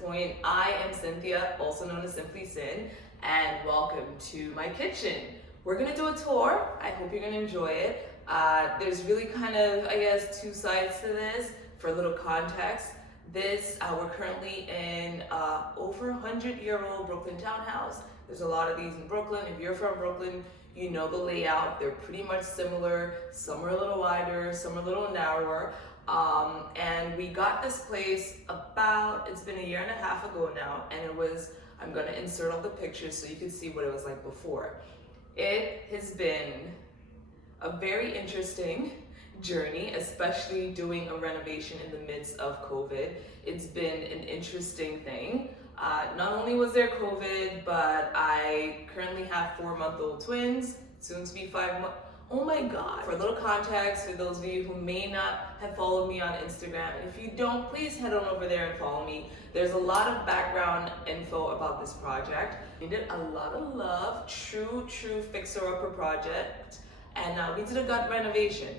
point. I am Cynthia, also known as Simply Sin, and welcome to my kitchen. We're gonna do a tour. I hope you're gonna enjoy it. There's really kind of, I guess, two sides to this. For a little context, we're currently in over 100-year-old Brooklyn Townhouse. There's a lot of these in Brooklyn. If you're from Brooklyn, you know the layout. They're pretty much similar. Some are a little wider, some are a little narrower. And we got this place it's been a year and a half ago now, and I'm gonna insert all the pictures so you can see what it was like before. It has been a very interesting journey, especially doing a renovation in the midst of COVID. It's been an interesting thing. Not only was there COVID, but I currently have 4-month-old twins, soon to be 5 months. Oh my God. For a little context, for those of you who may not have followed me on Instagram, and if you don't, please head on over there and follow me. There's a lot of background info about this project. We did a lot of love, true fixer-upper project, and we did a gut renovation,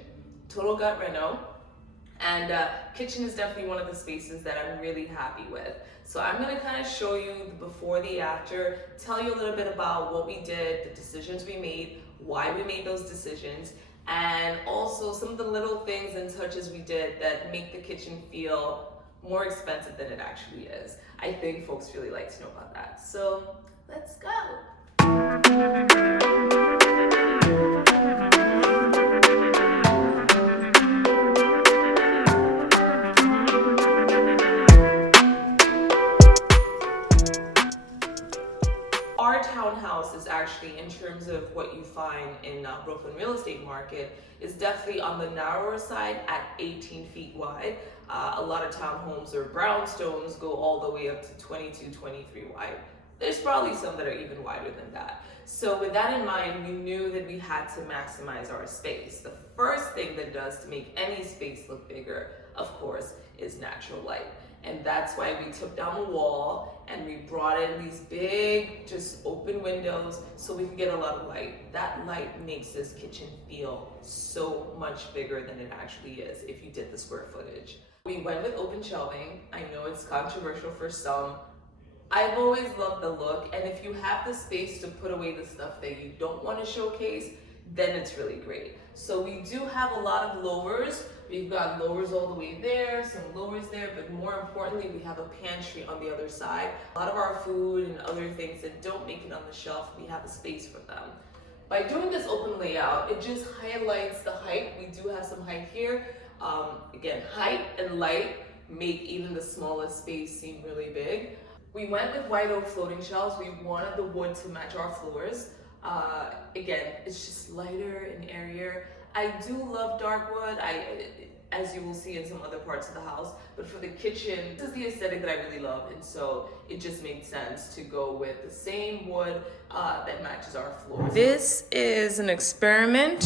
total gut reno. And kitchen is definitely one of the spaces that I'm really happy with. So I'm gonna kind of show you the before, the after, tell you a little bit about what we did, the decisions we made, why we made those decisions, and also some of the little things and touches we did that make the kitchen feel more expensive than it actually is. I think folks really like to know about that. So let's go. Our townhouse is actually, in terms of what you find in Brooklyn real estate market, is definitely on the narrower side at 18 feet wide. A lot of townhomes or brownstones go all the way up to 22, 23 wide. There's probably some that are even wider than that. So with that in mind, we knew that we had to maximize our space. The first thing that does to make any space look bigger, of course, is natural light. And that's why we took down the wall and we brought in these big, just open windows so we can get a lot of light. That light makes this kitchen feel so much bigger than it actually is if you did the square footage. We went with open shelving. I know it's controversial for some. I've always loved the look, and if you have the space to put away the stuff that you don't want to showcase, then it's really great. So we do have a lot of lowers. We've got lowers all the way there, some lowers there, but more importantly, we have a pantry on the other side. A lot of our food and other things that don't make it on the shelf, we have a space for them. By doing this open layout, it just highlights the height. We do have some height here. Again, height and light make even the smallest space seem really big. We went with white oak floating shelves. We wanted the wood to match our floors. Again, it's just lighter and airier. I do love dark wood, as you will see in some other parts of the house, but for the kitchen, this is the aesthetic that I really love, and so it just made sense to go with the same wood that matches our floors. This is an experiment.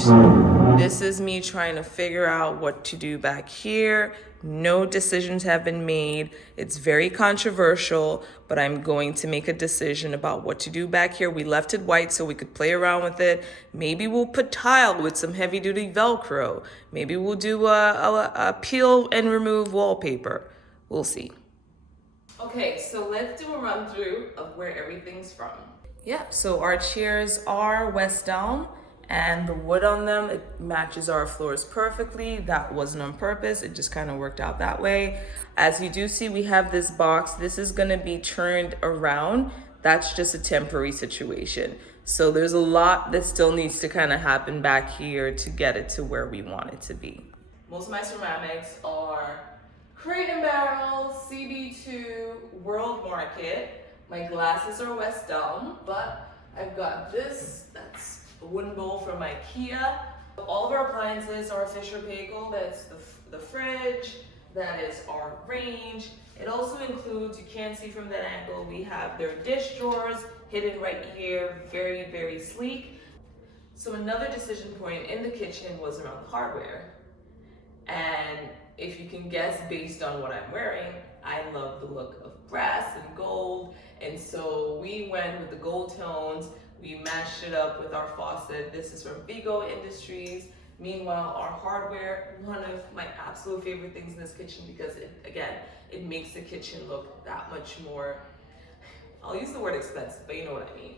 This is me trying to figure out what to do back here. No decisions have been made. It's very controversial, but I'm going to make a decision about what to do back here. We left it white so we could play around with it. Maybe we'll put tile with some heavy duty Velcro. Maybe we'll do a peel and remove wallpaper. We'll see. Okay, so let's do a run through of where everything's from. Yep, so our chairs are West Elm, and the wood on them, it matches our floors perfectly. That wasn't on purpose, it just kind of worked out that way. As you do see, we have this box. This is gonna be turned around. That's just a temporary situation. So there's a lot that still needs to kind of happen back here to get it to where we want it to be. Most of my ceramics are Crate and Barrel, CB2, World Market. My glasses are West Elm, but I've got this, that's a wooden bowl from IKEA. All of our appliances are Fisher Paykel. That's the fridge, that is our range. It also includes, you can't see from that angle, we have their dish drawers hidden right here, very sleek. So another decision point in the kitchen was around the hardware. And if you can guess based on what I'm wearing, I love the look of brass and gold. And so we went with the gold tones. We matched it up with our faucet. This is from Vigo Industries. Meanwhile, our hardware, one of my absolute favorite things in this kitchen because it makes the kitchen look that much more, I'll use the word expensive, but you know what I mean.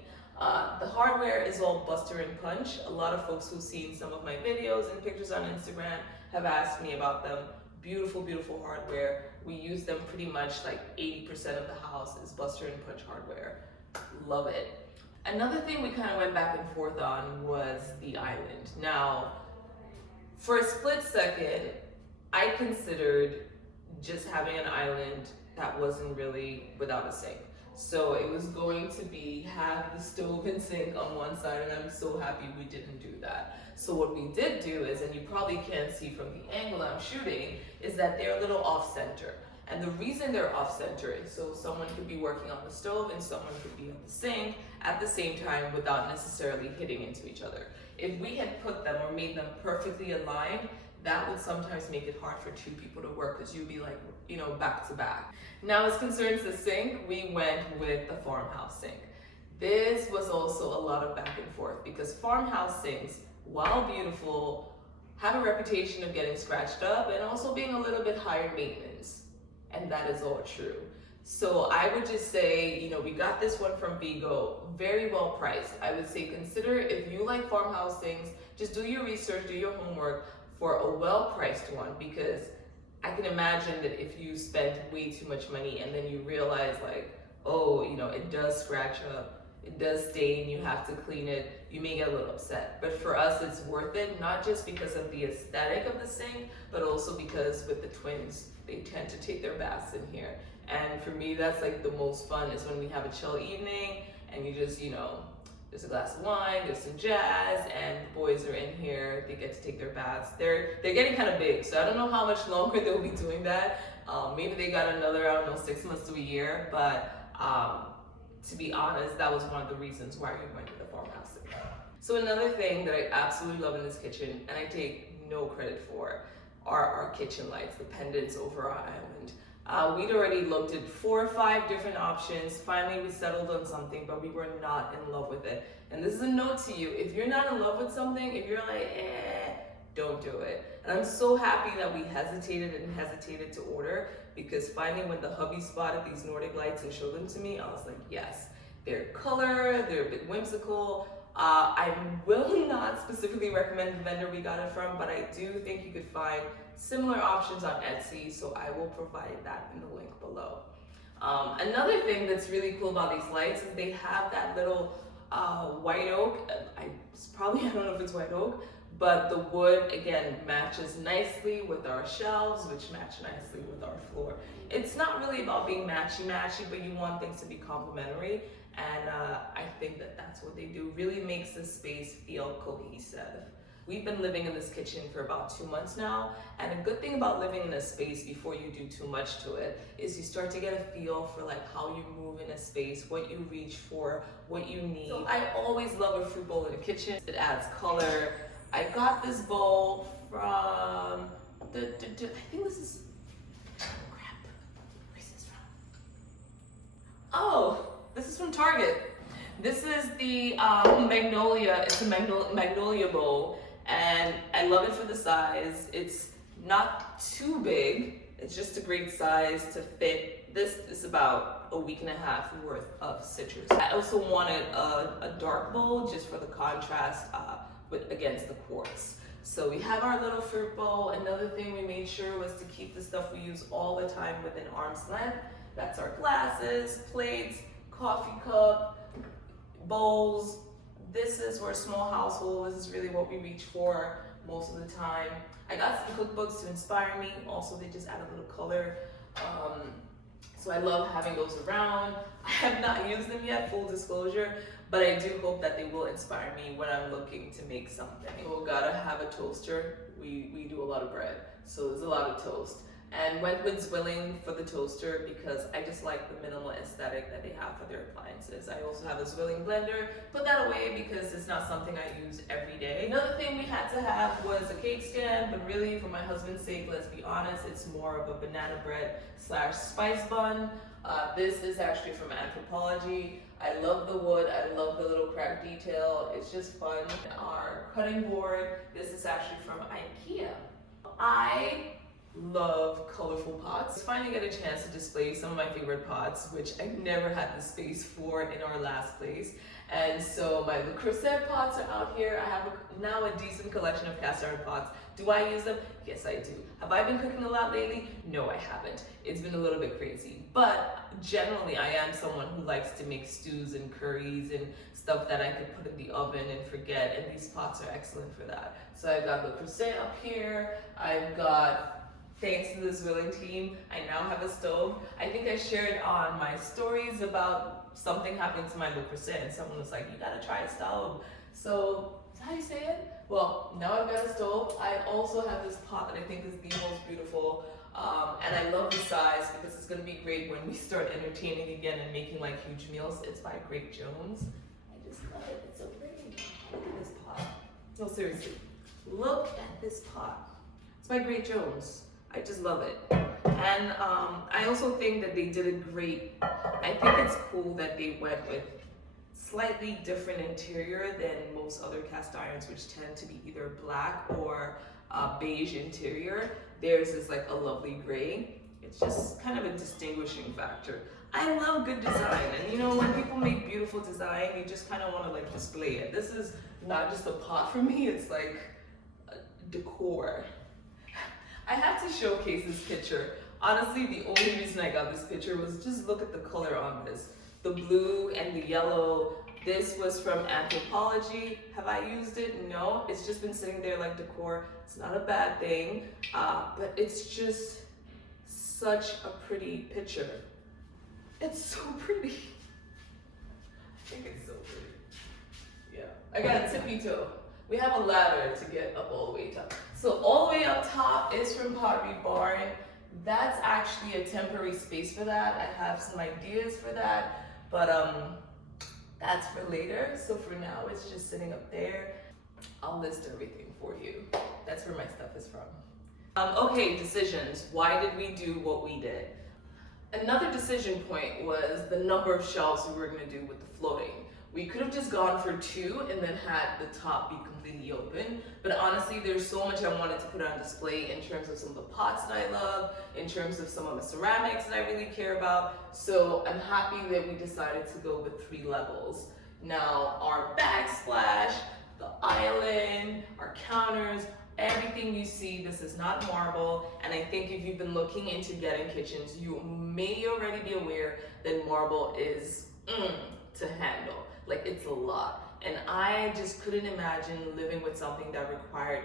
The hardware is all Buster and Punch. A lot of folks who've seen some of my videos and pictures on Instagram have asked me about them. Beautiful, beautiful hardware. We use them pretty much like 80% of the house is Buster and Punch hardware. Love it. Another thing we kind of went back and forth on was the island. Now, for a split second, I considered just having an island that wasn't really without a sink. So it was going to be have the stove and sink on one side, and I'm so happy we didn't do that. So what we did do is, and you probably can't see from the angle I'm shooting, is that they're a little off center. And the reason they're off center is so someone could be working on the stove and someone could be at the sink at the same time without necessarily hitting into each other. If we had put them or made them perfectly aligned, that would sometimes make it hard for two people to work because you'd be like, you know, back to back. Now, as concerns the sink, we went with the farmhouse sink. This was also a lot of back and forth because farmhouse sinks, while beautiful, have a reputation of getting scratched up and also being a little bit higher maintenance. And that is all true. So I would just say, you know, we got this one from Vigo, very well priced. I would say consider if you like farmhouse sinks, just do your research, do your homework for a well-priced one, because I can imagine that if you spend way too much money and then you realize like, oh, you know, it does scratch up, it does stain, you have to clean it, you may get a little upset. But for us, it's worth it, not just because of the aesthetic of the sink, but also because with the twins, they tend to take their baths in here. And for me, that's like the most fun is when we have a chill evening and you just, you know, there's a glass of wine, there's some jazz, and the boys are in here, they get to take their baths. They're getting kind of big, so I don't know how much longer they'll be doing that. Maybe they got another, I don't know, 6 months to a year, but to be honest, that was one of the reasons why we went to the farmhouse. So another thing that I absolutely love in this kitchen, and I take no credit for, are our kitchen lights, the pendants over our island. We'd already looked at 4 or 5 different options. Finally, we settled on something, but we were not in love with it. And this is a note to you. If you're not in love with something, if you're like, don't do it. And I'm so happy that we hesitated to order, because finally when the hubby spotted these Nordic lights and showed them to me, I was like, yes, they're color, they're a bit whimsical. I will not specifically recommend the vendor we got it from, but I do think you could find similar options on Etsy, so I will provide that in the link below. Another thing that's really cool about these lights is they have that little white oak. I don't know if it's white oak, but the wood, again, matches nicely with our shelves, which match nicely with our floor. It's not really about being matchy-matchy, but you want things to be complementary. And I think that that's what they do. Really makes the space feel cohesive. We've been living in this kitchen for about 2 months now, and a good thing about living in a space before you do too much to it is you start to get a feel for like how you move in a space, what you reach for, what you need. So I always love a fruit bowl in the kitchen. It adds color. I got this bowl from I think this is, crap, where's this from? Oh, this is from Target. This is the Magnolia, it's a Magnolia bowl, and I love it for the size. It's not too big, it's just a great size to fit. This is about a week and a half worth of citrus. I also wanted a dark bowl just for the contrast against the quartz. So we have our little fruit bowl. Another thing we made sure was to keep the stuff we use all the time within arm's length. That's our glasses, plates, coffee cup, bowls. We're a small household. This is really what we reach for most of the time. I got some cookbooks to inspire me. Also, they just add a little color. So I love having those around. I have not used them yet, full disclosure, but I do hope that they will inspire me when I'm looking to make something. So gotta have a toaster. We do a lot of bread, so there's a lot of toast. And went with Zwilling for the toaster because I just like the minimal aesthetic that they have for their appliances. I also have a Zwilling blender. Put that away because it's not something I use every day. Another thing we had to have was a cake stand, but really for my husband's sake, let's be honest, it's more of a banana bread / spice bun. This is actually from Anthropology. I love the wood, I love the little crack detail, it's just fun. Our cutting board, this is actually from IKEA. I love colorful pots. Finally get a chance to display some of my favorite pots, which I never had the space for in our last place. And so my Le Creuset pots are out here. I have now a decent collection of cast iron pots. Do I use them? Yes, I do. Have I been cooking a lot lately? No, I haven't. It's been a little bit crazy. But generally, I am someone who likes to make stews and curries and stuff that I could put in the oven and forget, and these pots are excellent for that. So I've got Le Creuset up here. I've got, thanks to this willing team, I now have a stove. I think I shared on my stories about something happened to my Le Creuset, and someone was like, you gotta try a stove. So, is that how you say it? Well, now I've got a stove. I also have this pot that I think is the most beautiful, and I love the size because it's gonna be great when we start entertaining again and making like huge meals. It's by Greg Jones. I just love it, it's so pretty. Look at this pot. No, seriously, look at this pot. It's by Greg Jones. I just love it. And I also think that they did a great, I think it's cool that they went with slightly different interior than most other cast irons, which tend to be either black or beige interior. Theirs is like a lovely gray. It's just kind of a distinguishing factor. I love good design, and you know, when people make beautiful design, you just kind of want to like display it. This is not just a pot for me, it's like decor. I have to showcase this picture. Honestly, the only reason I got this picture was just look at the color on this. The blue and the yellow. This was from Anthropology. Have I used it? No, it's just been sitting there like decor. It's not a bad thing, but it's just such a pretty picture. It's so pretty. I think it's so pretty. Yeah, I got a tippy toe. We have a ladder to get up all the way top. So all the way up top is from Pottery Barn. That's actually a temporary space for that. I have some ideas for that, but that's for later. So for now, it's just sitting up there. I'll list everything for you. That's where my stuff is from. Okay, decisions. Why did we do what we did? Another decision point was the number of shelves we were gonna do with the floating. We could have just gone for 2 and then had the top be completely open. But honestly, there's so much I wanted to put on display in terms of some of the pots that I love, in terms of some of the ceramics that I really care about. So I'm happy that we decided to go with 3 levels. Now, our backsplash, the island, our counters, everything you see, this is not marble. And I think if you've been looking into getting kitchens, you may already be aware that marble is to handle. Like, it's a lot. And I just couldn't imagine living with something that required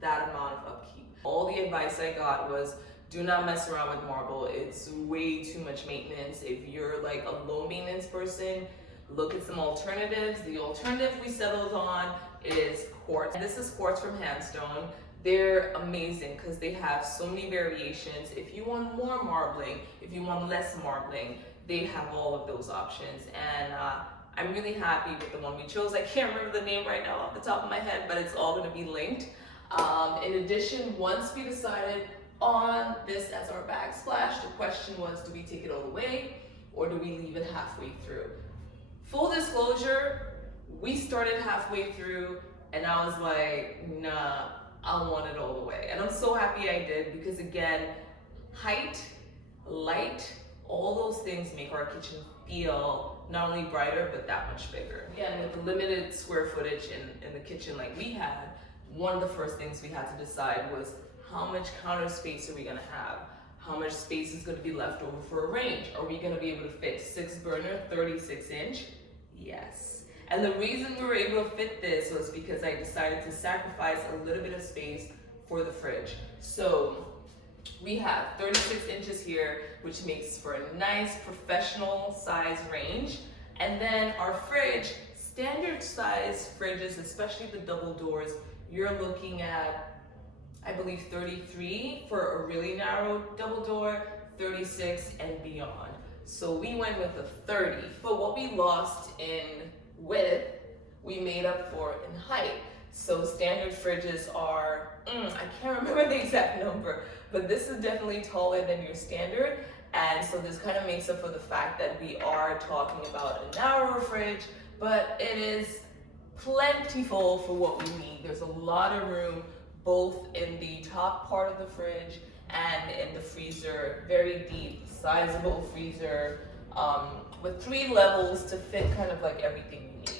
that amount of upkeep. All the advice I got was, do not mess around with marble. It's way too much maintenance. If you're like a low maintenance person, look at some alternatives. The alternative we settled on is quartz. This is quartz from Handstone. They're amazing because they have so many variations. If you want more marbling, if you want less marbling, they have all of those options. And I'm really happy with the one we chose. I can't remember the name right now off the top of my head, but it's all gonna be linked. In addition, once we decided on this as our backsplash, the question was, do we take it all the way or do we leave it halfway through? Full disclosure, we started halfway through and I was like, nah, I want it all the way. And I'm so happy I did because again, height, light, all those things make our kitchen feel not only brighter, but that much bigger. Again, with the limited square footage in the kitchen like we had, one of the first things we had to decide was how much counter space are we gonna have? How much space is gonna be left over for a range? Are we gonna be able to fit 6 burner, 36 inch? Yes. And the reason we were able to fit this was because I decided to sacrifice a little bit of space for the fridge. So we have 36 inches here, which makes for a nice professional size range. And then our fridge, standard size fridges, especially the double doors, you're looking at, I believe 33 for a really narrow double door, 36 and beyond. So we went with a 30, but what we lost in width, we made up for in height. So standard fridges are, I can't remember the exact number, but this is definitely taller than your standard. And so this kind of makes up for the fact that we are talking about a narrower fridge, but it is plentiful for what we need. There's a lot of room both in the top part of the fridge and in the freezer. Very deep, sizable freezer with 3 levels to fit kind of like everything you need.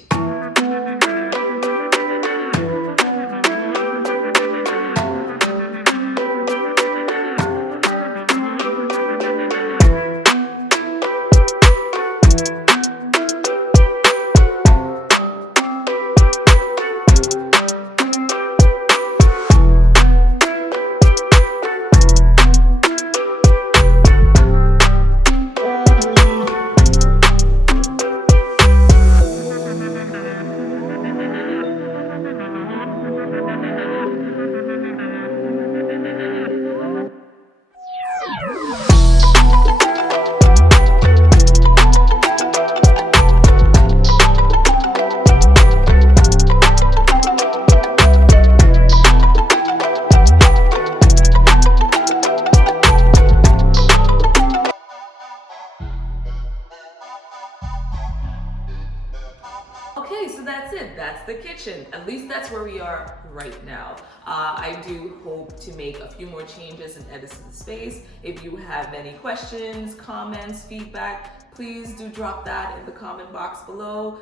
Okay, so that's it. That's the kitchen. At least that's where we are right now. I do hope to make a few more changes and edits to the space. If you have any questions, comments, feedback, please do drop that in the comment box below.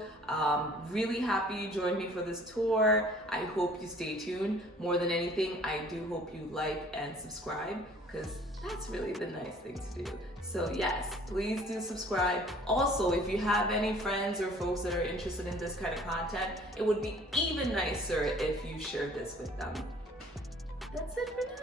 Really happy you joined me for this tour. I hope you stay tuned. More than anything, I do hope you like and subscribe, because that's really the nice thing to do. So yes, please do subscribe. Also, if you have any friends or folks that are interested in this kind of content, it would be even nicer if you shared this with them. That's it for now.